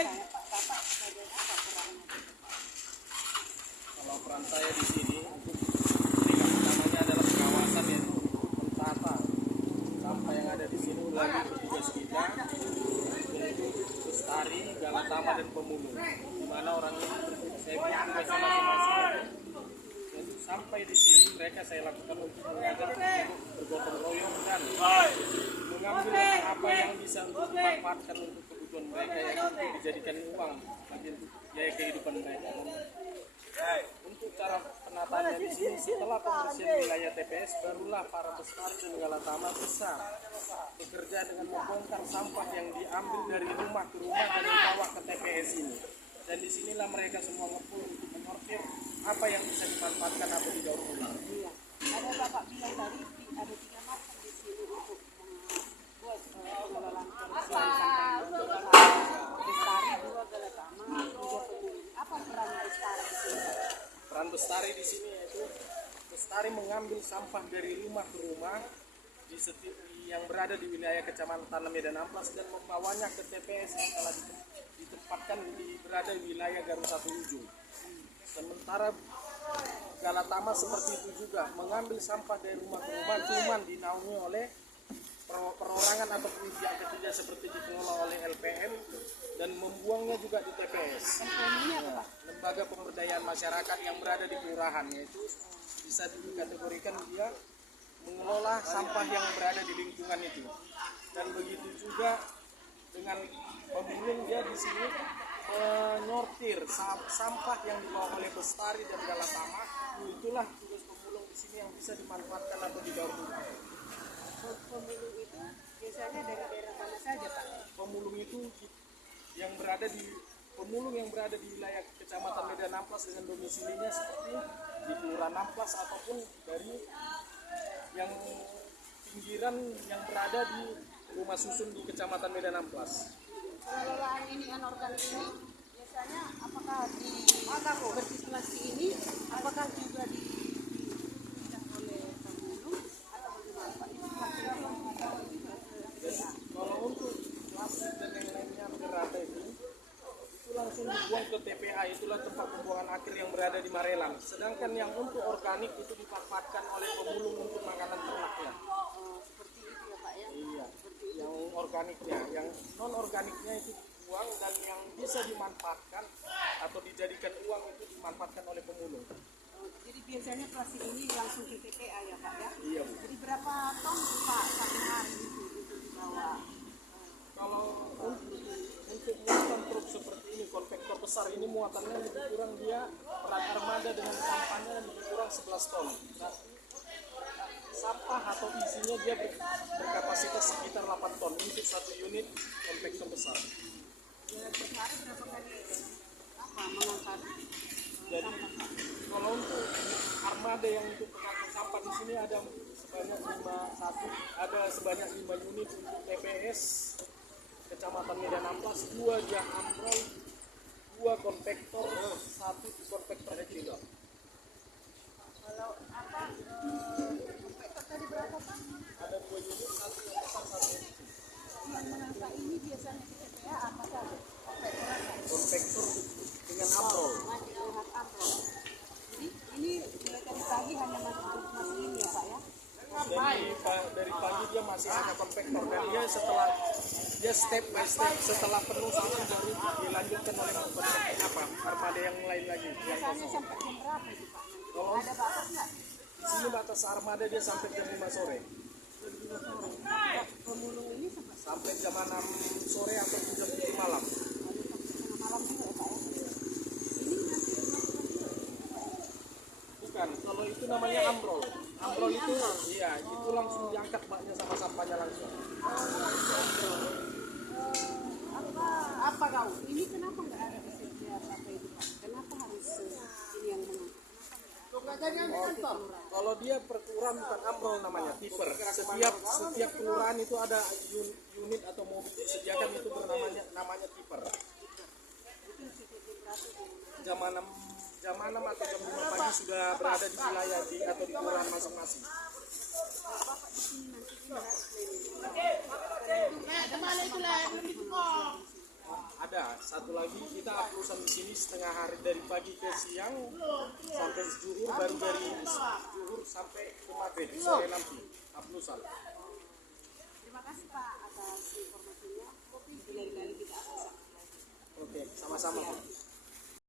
Kalau peran saya di sini untuk yang utamanya adalah pengawasan ya, mentata sampah yang ada di sini lagi petugas kita untuk Bestari, Galatama dan Pemulung. Di mana orangnya saya tugas masing-masing. Sampai di sini mereka saya lakukan untuk mengajak bergotong royong dan mengambil apa yang bisa untuk dimanfaatkan untuk kebutuhan mereka yang dijadikan uang bagi biaya kehidupan mereka. Untuk cara penataannya di sini setelah pembersihan wilayah TPS barulah para Bestari dan Galatama bisa bekerja dengan membongkar sampah yang diambil dari rumah ke rumah dan dibawa ke TPS ini. Dan disinilah mereka semua ngumpul untuk menyortir apa yang bisa dimanfaatkan atau didaur ulang. Iya. Ada Bapak bilang tadi ada 3 market di sini untuk membuat pengelolaan kebersihan sampah. Bestari, 2 Galatama, 3 Pemulung. Apa peran Bestari di sini? Peran Bestari di sini yaitu Bestari mengambil sampah dari rumah ke rumah di yang berada di wilayah Kecamatan Medan Amplas dan membawanya ke TPS yang telah ditempatkan berada di wilayah Garut Satu Ujung. Sementara Galatama seperti itu juga mengambil sampah dari rumah ke rumah, cuman dinaungi oleh perorangan atau pihak ketiga seperti dikelola oleh LPM dan membuangnya juga di TPS. Nah, lembaga pemberdayaan masyarakat yang berada di kelurahan, yaitu bisa dikategorikan dia mengelola sampah yang berada di lingkungan itu. Dan begitu juga dengan Pemulung, dia di sini menyortir sampah yang dibawa oleh Bestari dan Galatama. Itulah tugas Pemulung di sini yang bisa dimanfaatkan atau didaur ulang. Pemulung itu biasanya dari daerah mana saja, Pak? Pemulung itu yang berada di wilayah Kecamatan Medan Amplas dengan domisilinya seperti di Kelurahan Amplas ataupun dari yang pinggiran yang berada di rumah susun di Kecamatan Medan Amplas. Pengelolaan ini anorganik ini biasanya apakah di bersirkulasi ini apakah juga dipindah oleh Pemulung atau bagaimana, Pak? Kalau untuk plastik dan yang lainnya berada itu langsung dibuang ke TPA, itulah tempat pembuangan akhir yang berada di Marelang. Sedangkan yang untuk organik itu dimanfaatkan oleh Pemulung untuk makanan ternaknya. Seperti itu ya, Pak ya? Iya, yang organiknya, yang non organiknya itu dibuang dan yang bisa dimanfaatkan atau dijadikan uang itu dimanfaatkan oleh Pemulung. Jadi biasanya plastik ini langsung ke TPA ya, Pak ya? Iya, Bu. Jadi berapa ton Pak satu hari itu untuk dibawa? Kalau untuk muatan truk seperti ini, konvektor besar ini muatannya lebih kurang dia berat armada dengan sampahnya lebih kurang 11 ton. Nah, sampah atau isinya dia berkapasitas sekitar 8 ton untuk satu unit konvektor besar. Ya, per hari berapa kali mengangkat Jadi kalau untuk armada yang untuk pengangkut sampah di sini ada sebanyak 5 unit untuk TPS Kecamatan Medan Amplas, 2 jam ambrol, 2 konvektor, 1 konvektor kecil. Kalau konvektor tadi berapa, Pak? Ada 2 unit, 1 yang besar, 1 yang kecil. Yang mengangkat ini biasanya di TPA apa saja? Konvektor apa? Konvektor dengan ambrol. Masih lihat ambrol. Jadi ini mulai tadi pagi hanya masuk ini ya, Pak ya? Dari pagi dia masih hanya konvektor dan dia step by step setelah penuh sampai baru dilanjutkan oleh armada yang lain lagi. Biasanya sampai jam berapa itu, Pak? Kalau Ada batas nggak? di sini batas armada dia sampai jam 5 sore. Pemulung ini Sampai jam 6 sore atau jam 7 malam. tengah malam juga ya, Pak ya? Ini nanti Bukan, kalau itu namanya ambrol. Ambrol itu, iya, itu langsung diangkat baknya sama sampahnya langsung. apa kau? Ini kenapa nggak ada setiap apa itu, Pak? Kenapa harus ini yang mengangkat? Kalau dia perkelurahan bukan ambrol namanya, tipper. Setiap kelurahan itu ada unit atau mobil disediakan itu namanya tipper. Jam 6 atau jam 5 pagi sudah berada di wilayah atau di kelurahan masing-masing. Ada satu lagi kita aplusan di sini setengah hari dari pagi ke siang sampai zuhur, baru dari zuhur sampai ke maghrib sore nanti aplusan. Terima kasih Pak atas informasinya. Lain kali kita akan sampai lagi. Oke, sama-sama.